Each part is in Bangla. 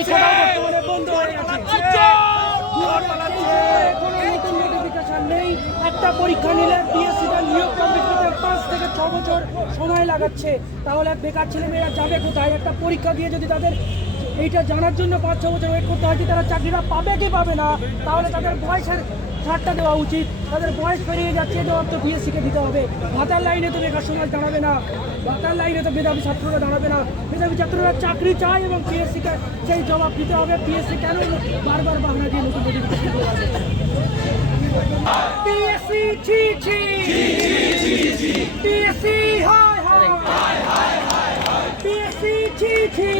পরীক্ষাটাও বর্তমানে বন্ধ হয়ে গেছে। কোনো নতুন নোটিফিকেশন নেই। একটা পরীক্ষা নিলে পিএসসিটা নিয়োগ কমপ্লিট করতে 5 থেকে 6 বছর সময় লাগাচ্ছে। তাহলে বেকার ছেলেমেয়েরা যাবে কোথায়? একটা পরীক্ষা দিয়ে যদি তাদের এইটা জানার জন্য 5-6 বছর ওয়েট করতে হয় যে তারা চাকরিটা পাবে কি পাবে না, তাহলে তাদের বয়সের ছাড়টা দেওয়া উচিত। তাদের বয়স পেরিয়ে যাচ্ছে, জবাব তো পিএসসিকে দিতে হবে। ভাতার লাইনে তো বেকার সমাজ দাঁড়াবে না, ভাতার লাইনে তো মেধাবী ছাত্ররা দাঁড়াবে না। মেধাবী ছাত্ররা চাকরি চায় এবং পিএসসিকে সেই জবাব দিতে হবে। পিএসসি কেন বারবার বাহানা দিয়ে নতুন নোটিফিকেশন দিয়ে আছে? পিএসসি ছি ছি, পিএসসি হায় হায়, পিএসসি ছি ছি,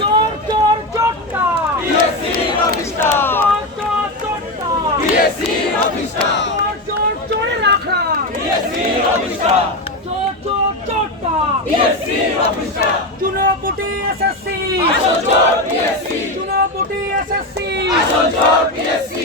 চোর চোর চোরটা, পিএসসি অফিসটা, চোর চোর চোরটা, পিএসসি অফিসটা, চোর চোর চোরে রাখা, পিএসসি অফিসটা, চোর চোর চোরটা, পিএসসি অফিসটা, চুনাপুটি এসএসসি, আসল চোর পিএসসি, চুনাপুটি এসএসসি, আসল চোর পিএসসি।